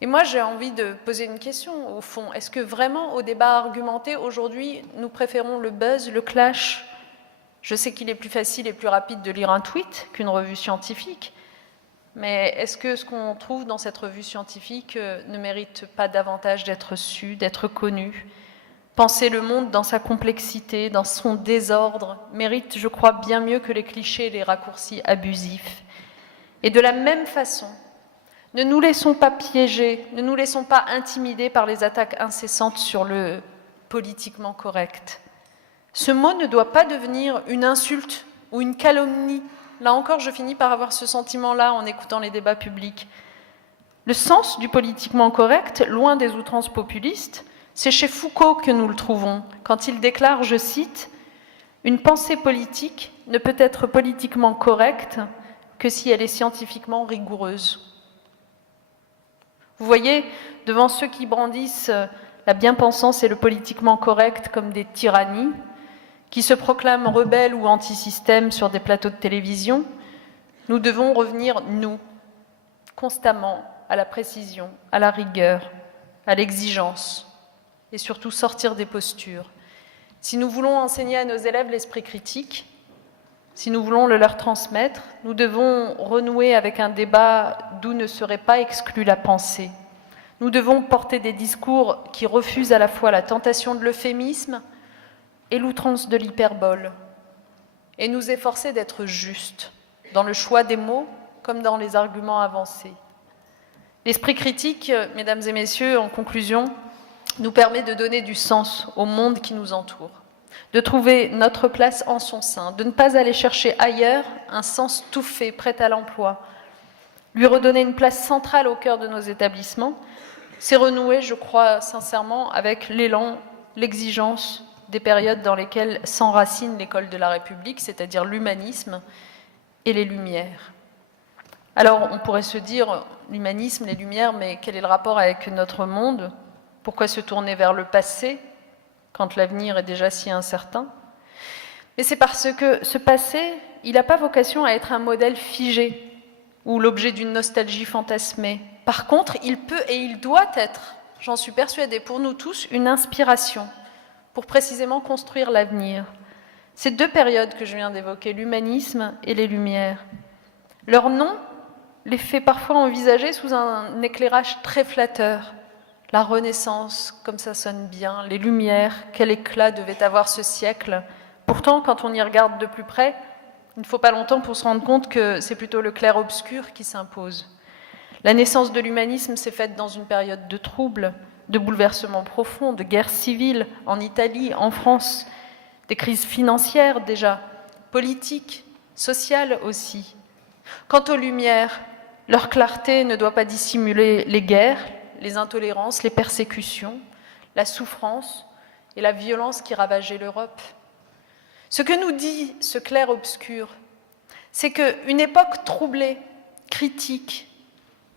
Et moi, j'ai envie de poser une question, au fond. Est-ce que vraiment, au débat argumenté, aujourd'hui, nous préférons le buzz, le clash? Je sais qu'il est plus facile et plus rapide de lire un tweet qu'une revue scientifique, mais est-ce que ce qu'on trouve dans cette revue scientifique ne mérite pas davantage d'être su, d'être connu? Penser le monde dans sa complexité, dans son désordre, mérite, je crois, bien mieux que les clichés et les raccourcis abusifs. Et de la même façon, ne nous laissons pas piéger, ne nous laissons pas intimider par les attaques incessantes sur le politiquement correct. Ce mot ne doit pas devenir une insulte ou une calomnie. Là encore, je finis par avoir ce sentiment-là en écoutant les débats publics. Le sens du politiquement correct, loin des outrances populistes, c'est chez Foucault que nous le trouvons, quand il déclare, je cite, « Une pensée politique ne peut être politiquement correcte que si elle est scientifiquement rigoureuse. » Vous voyez, devant ceux qui brandissent la bien-pensance et le politiquement correct comme des tyrannies, qui se proclament rebelles ou anti-système sur des plateaux de télévision, nous devons revenir, nous, constamment à la précision, à la rigueur, à l'exigence, et surtout sortir des postures. Si nous voulons enseigner à nos élèves l'esprit critique, si nous voulons le leur transmettre, nous devons renouer avec un débat d'où ne serait pas exclue la pensée. Nous devons porter des discours qui refusent à la fois la tentation de l'euphémisme et l'outrance de l'hyperbole, et nous efforcer d'être justes dans le choix des mots comme dans les arguments avancés. L'esprit critique, mesdames et messieurs, en conclusion, nous permet de donner du sens au monde qui nous entoure, de trouver notre place en son sein, de ne pas aller chercher ailleurs un sens tout fait, prêt à l'emploi. Lui redonner une place centrale au cœur de nos établissements, c'est renouer, je crois sincèrement, avec l'élan, l'exigence des périodes dans lesquelles s'enracine l'école de la République, c'est-à-dire l'humanisme et les Lumières. Alors, on pourrait se dire, l'humanisme, les Lumières, mais quel est le rapport avec notre monde? Pourquoi se tourner vers le passé quand l'avenir est déjà si incertain? Mais c'est parce que ce passé, il n'a pas vocation à être un modèle figé ou l'objet d'une nostalgie fantasmée. Par contre, il peut et il doit être, j'en suis persuadée, pour nous tous, une inspiration pour précisément construire l'avenir. Ces deux périodes que je viens d'évoquer, l'humanisme et les Lumières, leur nom les fait parfois envisager sous un éclairage très flatteur. La Renaissance, comme ça sonne bien, les Lumières, quel éclat devait avoir ce siècle. Pourtant, quand on y regarde de plus près, il ne faut pas longtemps pour se rendre compte que c'est plutôt le clair-obscur qui s'impose. La naissance de l'humanisme s'est faite dans une période de troubles, de bouleversements profonds, de guerres civiles en Italie, en France, des crises financières déjà, politiques, sociales aussi. Quant aux Lumières, leur clarté ne doit pas dissimuler les guerres, les intolérances, les persécutions, la souffrance et la violence qui ravageait l'Europe. Ce que nous dit ce clair-obscur, c'est qu'une époque troublée, critique,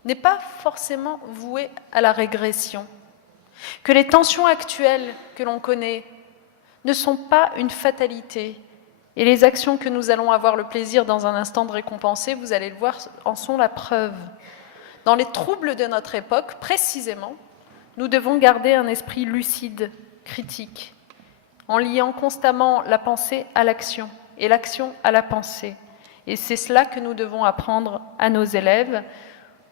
n'est pas forcément vouée à la régression, que les tensions actuelles que l'on connaît ne sont pas une fatalité, et les actions que nous allons avoir le plaisir dans un instant de récompenser, vous allez le voir, en sont la preuve. Dans les troubles de notre époque, précisément, nous devons garder un esprit lucide, critique, en liant constamment la pensée à l'action et l'action à la pensée. Et c'est cela que nous devons apprendre à nos élèves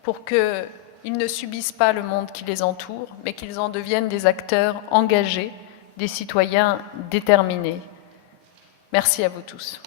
pour qu'ils ne subissent pas le monde qui les entoure, mais qu'ils en deviennent des acteurs engagés, des citoyens déterminés. Merci à vous tous.